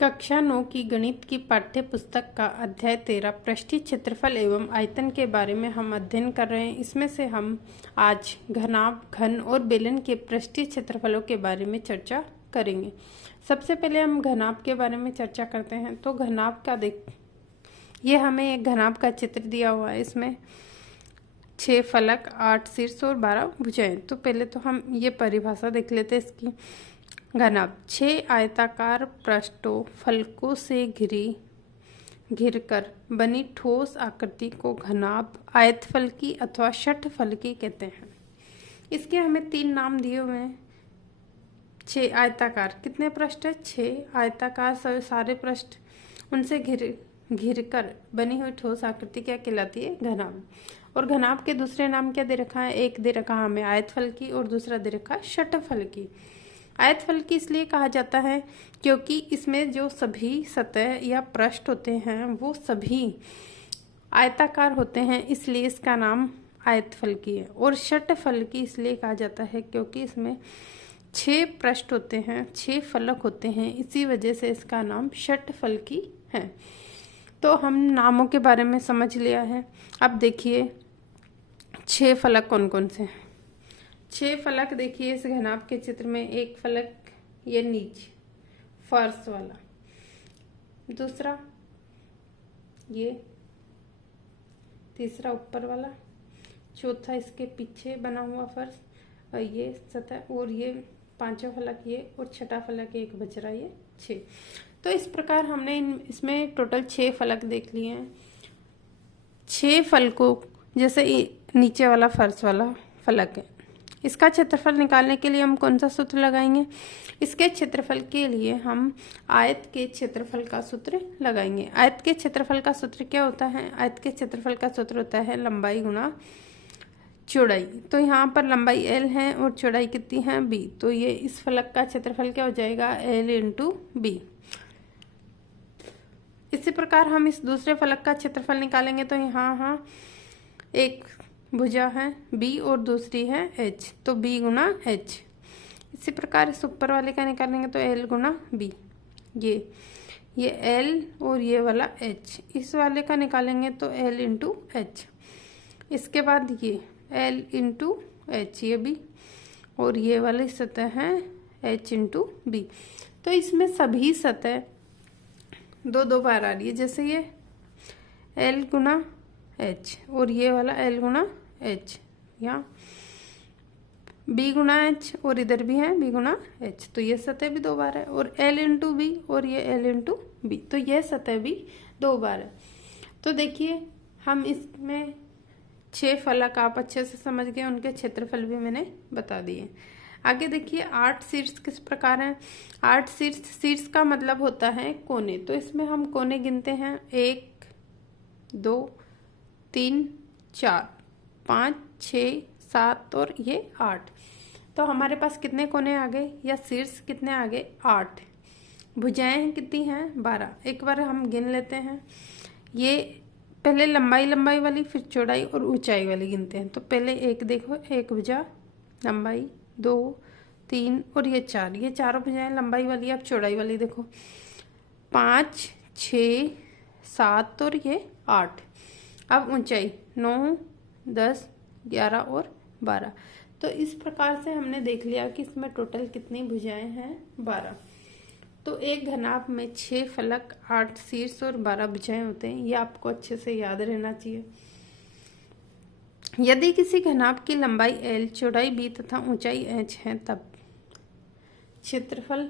कक्षा 9 की गणित की पाठ्य पुस्तक का अध्याय 13 पृष्ठीय क्षेत्रफल एवं आयतन के बारे में हम अध्ययन कर रहे हैं। इसमें से हम आज घनाभ, घन और बेलन के पृष्ठीय क्षेत्रफलों के बारे में चर्चा करेंगे। सबसे पहले हम घनाभ के बारे में चर्चा करते हैं। तो घनाभ का ये हमें एक घनाभ का चित्र दिया हुआ है। इसमें 6 फलक, 8 शीर्ष और 12 भुजाएं। तो पहले तो हम ये परिभाषा देख लेते हैं इसकी। घनाभ 6 आयताकार पृष्ठों फलकों से घिरकर बनी ठोस आकृति को घनाभ, आयतफलकी अथवा षटफलकी कहते हैं। इसके हमें 3 नाम दिए हुए हैं। 6 आयताकार, कितने पृष्ठ है? 6 आयताकार सारे पृष्ठ, उनसे घिरकर बनी हुई ठोस आकृति क्या कहलाती है? घनाभ। और घनाभ के दूसरे नाम क्या दे रखा है? एक दे रखा हमें आयतफलकी और दूसरा दे रखा है षटफलकी। आयतफलकी इसलिए कहा जाता है क्योंकि इसमें जो सभी सतह या पृष्ठ होते हैं वो सभी आयताकार होते हैं, इसलिए इसका नाम आयतफलकी है। और षटफलकी इसलिए कहा जाता है क्योंकि इसमें 6 पृष्ठ होते हैं, 6 फलक होते हैं, इसी वजह से इसका नाम षटफलकी है। तो हम नामों के बारे में समझ लिया है। अब देखिए 6 फलक कौन कौन से हैं। 6 फलक देखिए इस घनाभ के चित्र में। एक फलक ये नीचे फर्श वाला, दूसरा ये, तीसरा ऊपर वाला, चौथा इसके पीछे बना हुआ फर्श और ये सतह, और ये 5वां फलक ये, और छठा फलक एक बच रहा, ये 6। तो इस प्रकार हमने इसमें टोटल 6 फलक देख लिए हैं। 6 फलकों, जैसे नीचे वाला फर्श वाला फलक है, इसका क्षेत्रफल निकालने के लिए हम कौन सा सूत्र लगाएंगे? इसके क्षेत्रफल के लिए हम आयत के क्षेत्रफल का सूत्र लगाएंगे। आयत के क्षेत्रफल का सूत्र क्या होता है? आयत के क्षेत्रफल का सूत्र होता है लंबाई गुणा चौड़ाई। तो यहाँ पर लंबाई L है और चौड़ाई कितनी है? B। तो ये इस फलक का क्षेत्रफल क्या हो जाएगा? L into B। इसी प्रकार हम इस दूसरे फलक का क्षेत्रफल निकालेंगे। तो यहाँ एक भुजा है B और दूसरी है H, तो B गुना H। इसी प्रकार इस ऊपर वाले का निकालेंगे तो L गुना B। ये L और ये वाला H। इस वाले का निकालेंगे तो L इंटू H। इसके बाद ये L इंटू H, ये B, और ये वाली सतह है H इंटू B। तो इसमें सभी सतह 2 बार आ रही है, जैसे ये L गुना H और ये वाला L गुना H, यहाँ B गुना H और इधर भी है B गुना H। तो ये सतह भी 2 बार है, और L इंटू B और ये L इंटू B, तो ये सतह भी 2 बार है। तो देखिए हम इसमें 6 फलक आप अच्छे से समझ गए, उनके क्षेत्रफल भी मैंने बता दिए। आगे देखिए 8 शीर्ष किस प्रकार हैं। 8 शीर्ष का मतलब होता है कोने। तो इसमें हम कोने गिनते हैं 1 2 3 4 5 6 7 और ये 8। तो हमारे पास कितने कोने आ गए या शीर्ष कितने आ गए? 8। भुजाएं कितनी हैं? 12। एक बार हम गिन लेते हैं। ये पहले लंबाई वाली, फिर चौड़ाई और ऊंचाई वाली गिनते हैं। तो पहले एक देखो, एक भुजा लंबाई, 2 3 और ये 4, ये चारों भुजाएं लंबाई वाली। अब चौड़ाई वाली देखो, 5 6 7 और ये 8। अब ऊंचाई 9 10 11 और 12। तो इस प्रकार से हमने देख लिया कि इसमें टोटल कितनी भुजाएं हैं? 12। तो एक घनाभ में 6 फलक, 8 शीर्ष और 12 भुजाएं होते हैं। ये आपको अच्छे से याद रहना चाहिए। यदि किसी घनाभ की लंबाई L, चौड़ाई B तथा ऊंचाई H है, तब क्षेत्रफल।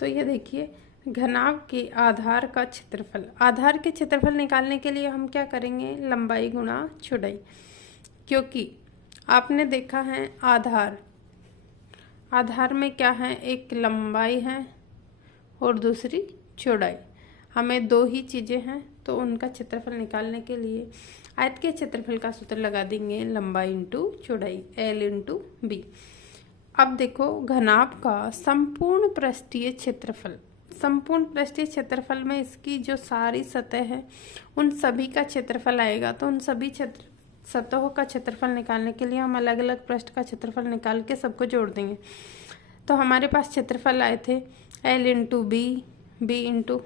तो ये देखिए घनाभ के आधार का क्षेत्रफल। आधार के क्षेत्रफल निकालने के लिए हम क्या करेंगे? लंबाई गुणा चौड़ाई। क्योंकि आपने देखा है आधार में क्या है? एक लंबाई है और दूसरी चौड़ाई। हमें 2 ही चीज़ें हैं, तो उनका क्षेत्रफल निकालने के लिए आयत के क्षेत्रफल का सूत्र लगा देंगे लंबाई इंटू चौड़ाई, L इंटू B। अब देखो घनाभ का संपूर्ण पृष्ठीय क्षेत्रफल। संपूर्ण पृष्ठीय क्षेत्रफल में इसकी जो सारी सतह है उन सभी का क्षेत्रफल आएगा। तो उन सभी सतहों का क्षेत्रफल निकालने के लिए हम अलग अलग पृष्ठ का क्षेत्रफल निकाल के सबको जोड़ देंगे। तो हमारे पास क्षेत्रफल आए थे L into B, B into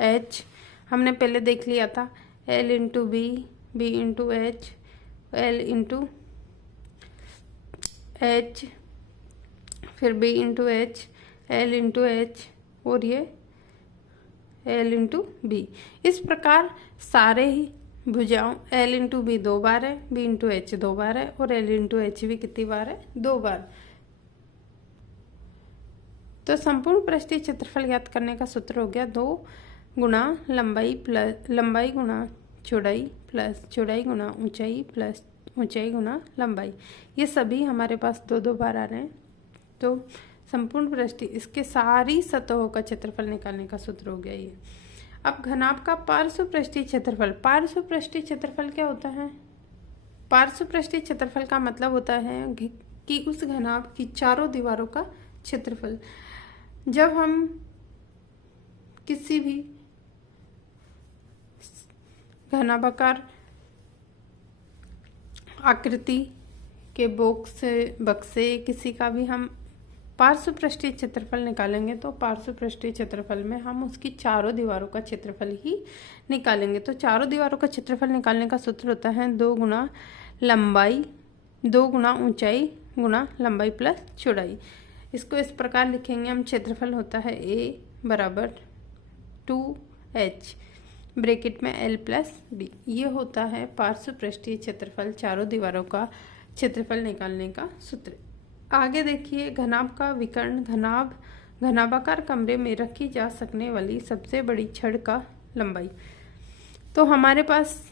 H, हमने पहले देख लिया था L into B, B into H, L into H, फिर B into H, L into H, और ये L इंटू बी। इस प्रकार सारे ही भुजाओं L इंटू बी 2 बार है, B इंटू एच 2 बार है, और L इंटू एच भी कितनी बार है? 2 बार। तो संपूर्ण पृष्ठीय क्षेत्रफल ज्ञात करने का सूत्र हो गया 2 गुणा लंबाई प्लस लंबाई गुणा चौड़ाई प्लस चौड़ाई गुणा ऊंचाई प्लस ऊंचाई गुणा लंबाई। ये सभी हमारे पास 2-2 बार आ रहे हैं। तो संपूर्ण पृष्ठीय, इसके सारी सतहों का क्षेत्रफल निकालने का सूत्र हो गया ये। अब घनाभ का पार्श्व पृष्ठीय क्षेत्रफल। पार्श्व पृष्ठीय क्षेत्रफल क्या होता है? पार्श्व पृष्ठीय क्षेत्रफल का मतलब होता है कि उस घनाभ की चारों दीवारों का क्षेत्रफल। जब हम किसी भी घनाभाकार आकृति के बक्से किसी का भी हम पार्श्व पृष्ठीय क्षेत्रफल निकालेंगे तो पार्श्व पृष्ठीय क्षेत्रफल में हम उसकी चारों दीवारों का क्षेत्रफल ही निकालेंगे। तो चारों दीवारों का क्षेत्रफल निकालने का सूत्र होता है 2 गुणा लंबाई, 2 गुणा ऊंचाई गुणा लंबाई प्लस चौड़ाई। इसको इस प्रकार लिखेंगे हम, क्षेत्रफल होता है A बराबर 2H ब्रैकेट में L प्लस B। ये होता है पार्श्व पृष्ठीय क्षेत्रफल, चारों दीवारों का क्षेत्रफल निकालने का सूत्र। आगे देखिए, घनाभ का विकर्ण। घनाभाकार कमरे में रखी जा सकने वाली सबसे बड़ी छड़ का लंबाई। तो हमारे पास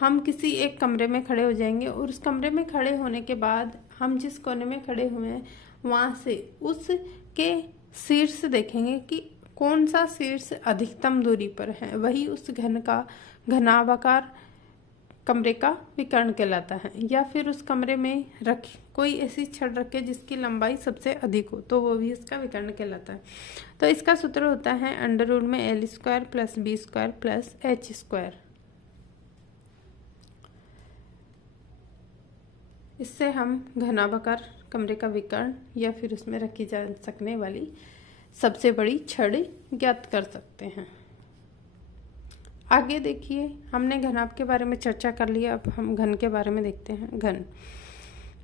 हम किसी एक कमरे में खड़े हो जाएंगे और उस कमरे में खड़े होने के बाद हम जिस कोने में खड़े हुए हैं वहाँ से उसके शीर्ष देखेंगे कि कौन सा शीर्ष अधिकतम दूरी पर है, वही उस घनाभाकार कमरे का विकर्ण कहलाता है। या फिर उस कमरे में कोई ऐसी छड़ रखे जिसकी लंबाई सबसे अधिक हो, तो वो भी इसका विकर्ण कहलाता है। तो इसका सूत्र होता है अंडर रूट में L square plus B square plus H square. इससे हम घनाभाकार कमरे का विकर्ण या फिर उसमें रखी जा सकने वाली सबसे बड़ी छड़ ज्ञात कर सकते हैं। आगे देखिए, हमने घनाभ के बारे में चर्चा कर लिया, अब हम घन के बारे में देखते हैं।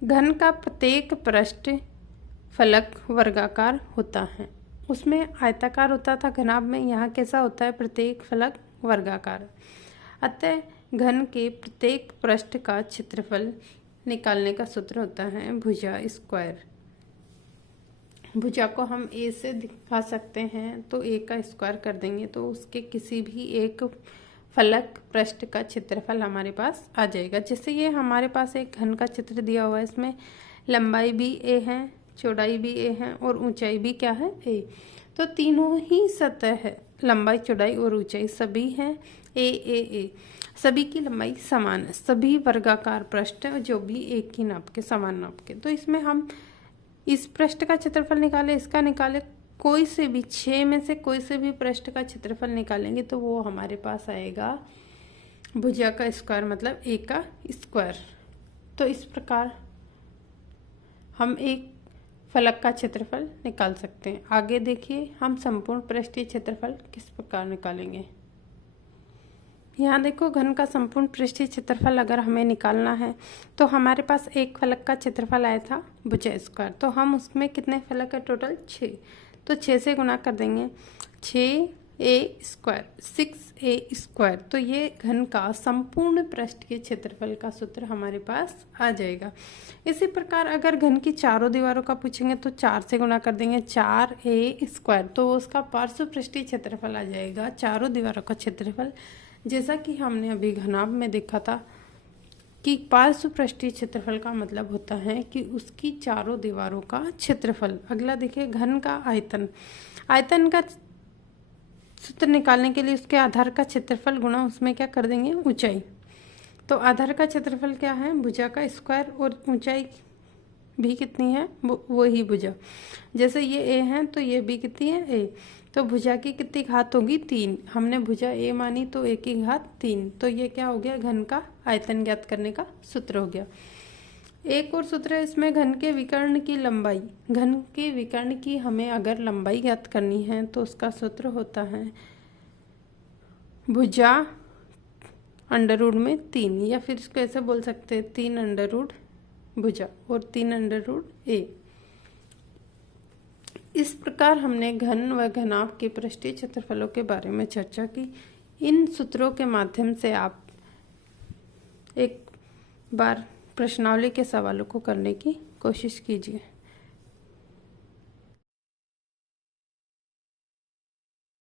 घन का प्रत्येक पृष्ठ फलक वर्गाकार होता है। उसमें आयताकार होता था घनाभ में, यहाँ कैसा होता है? प्रत्येक फलक वर्गाकार। अतः घन के प्रत्येक पृष्ठ का क्षेत्रफल निकालने का सूत्र होता है भुजा स्क्वायर। भुजा को हम A से दिखा सकते हैं, तो A का स्क्वायर कर देंगे तो उसके किसी भी एक फलक पृष्ठ का क्षेत्रफल हमारे पास आ जाएगा। जैसे ये हमारे पास एक घन का चित्र दिया हुआ है, इसमें लंबाई भी A है, चौड़ाई भी A है और ऊंचाई भी क्या है? A। तो तीनों ही सतह है, लंबाई चौड़ाई और ऊंचाई सभी हैं A। सभी की लंबाई समान है, सभी वर्गाकार पृष्ठ जो भी एक ही नाप के, समान नाप के। तो इसमें हम इस पृष्ठ का क्षेत्रफल निकाले, इसका निकाले, कोई से भी 6 में से कोई से भी पृष्ठ का क्षेत्रफल निकालेंगे तो वो हमारे पास आएगा भुजा का स्क्वायर, मतलब A का स्क्वायर। तो इस प्रकार हम एक फलक का क्षेत्रफल निकाल सकते हैं। आगे देखिए, हम संपूर्ण पृष्ठीय क्षेत्रफल किस प्रकार निकालेंगे। यहाँ देखो, घन का संपूर्ण पृष्ठीय क्षेत्रफल अगर हमें निकालना है तो हमारे पास एक फलक का क्षेत्रफल आया था भुजा स्क्वायर। तो हम उसमें कितने फलक है? टोटल 6। तो 6 से गुणा कर देंगे, 6A स्क्वायर 6A स्क्वायर। तो ये घन का संपूर्ण पृष्ठीय क्षेत्रफल का सूत्र हमारे पास आ जाएगा। इसी प्रकार अगर घन की चारों दीवारों का पूछेंगे तो 4 से गुणा कर देंगे, 4A स्क्वायर। तो उसका पार्श्व पृष्ठीय क्षेत्रफल आ जाएगा, चारों दीवारों का क्षेत्रफल। जैसा कि हमने अभी घनाभ में देखा था कि पार्श्व पृष्ठीय क्षेत्रफल का मतलब होता है कि उसकी चारों दीवारों का क्षेत्रफल। अगला देखिए, घन का आयतन। आयतन का सूत्र निकालने के लिए उसके आधार का क्षेत्रफल गुणा उसमें क्या कर देंगे? ऊंचाई। तो आधार का क्षेत्रफल क्या है? भुजा का स्क्वायर, और ऊंचाई भी कितनी है? वो ही भुजा। जैसे ये A है तो ये भी कितनी है? A। तो भुजा की कितनी घात होगी? 3। हमने भुजा A मानी तो A की घात 3। तो ये क्या हो गया? घन का आयतन ज्ञात करने का सूत्र हो गया। एक और सूत्र है इसमें, घन के विकर्ण की लंबाई। घन के विकर्ण की हमें अगर लंबाई ज्ञात करनी है तो उसका सूत्र होता है भुजा √3, या फिर इसको ऐसे बोल सकते हैं 3 भुजा और 3 a। इस प्रकार हमने घन व घनाभ के पृष्ठीय क्षेत्रफलों के बारे में चर्चा की। इन सूत्रों के माध्यम से आप एक बार प्रश्नावली के सवालों को करने की कोशिश कीजिए।